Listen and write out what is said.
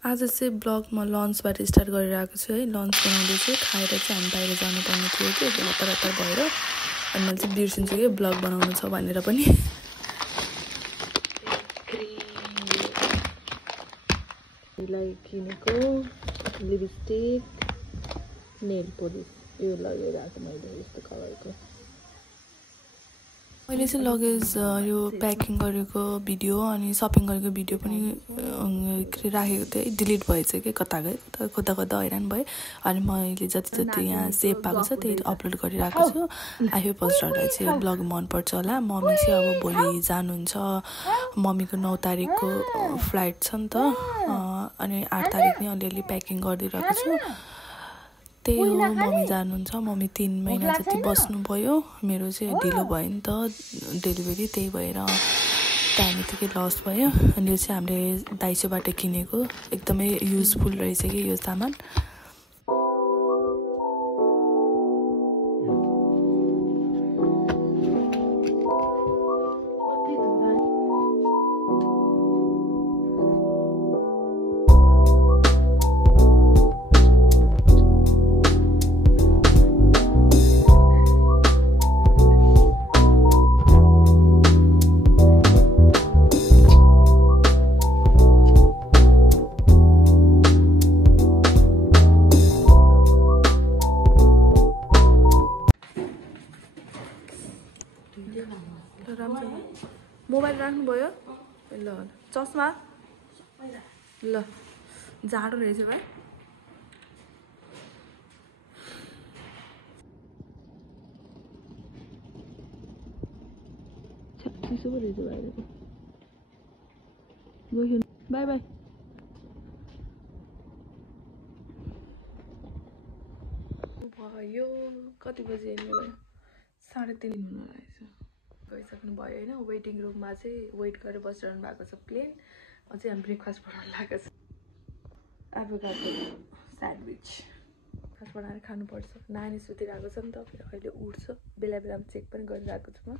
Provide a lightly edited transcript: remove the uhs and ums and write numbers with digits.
आज चाहिँ ब्लग म लन्चबाट स्टार्ट गरिरहेको छु है। लन्च बनाउँदैछु, खाएर चाहिँ हामी बाहिर जानुपर्ने थियो कि हतार हतार भएर अनि मैले चाहिँ बिर्सिन्छु कि ब्लग बनाउनु छ भनेर पनि। किनेको लिपस्टिक नेल पोलिस यो लगेर मैले यस्तो कलरको। मैले चाहिँ लगेज यो प्याकिङ गरेको भिडियो अनि सपिङ गरेको भिडियो पनि राखेको थिएँ, डिलिट भएछ कि कता गयो खोज्दा खोज्दा हैरान भएँ। अनि मैले जति जति यहाँ सेभ पाएको छ त्यही अपलोड गरिरहेको छु। आई होप हजुरहरूलाई चाहिँ ब्लग मनपर्छ होला। मम्मी चाहिँ अब भोलि जानुहुन्छ, मम्मीको 9 तारिकको फ्लाइट छ नि त, अनि 8 तारिक नै अलिअलि प्याकिङ गरिदिइरहेको छु। त्यही हो, मम्मी जानुहुन्छ, मम्मी 3 महिना जति बस्नुभयो। मेरो चाहिँ ढिलो भयो नि त डेलिभरी, त्यही भएर टाइम यतिकै लस भयो। अनि यो चाहिँ हामीले दाइसोबाट किनेको, एकदमै युजफुल रहेछ कि यो सामान। मोबाइल राख्नुभयो ल, चस्मा ल, जाडो रहेछ भाइ। चिसो पो रहेछ बाहिरको। गयो, बाई बाई। भयो कति बजी हेर्नु भयो? 3:30 हुनु रहेछ। गइसक्नु भयो होइन। वेटिङ रुममा चाहिँ वेट गरेर बसिरहनु भएको छ प्लेन। अझै हामी ब्रेकफास्ट बनाउनु लागेको छ, एभोकाडो स्यान्डविच। ब्रेकफास्ट बनाएर खानुपर्छ। नानी सुतिरहेको छ नि त, फेरि अहिले उठ्छ। बेला बेलामा चेक पनि गरिरहेको छु म।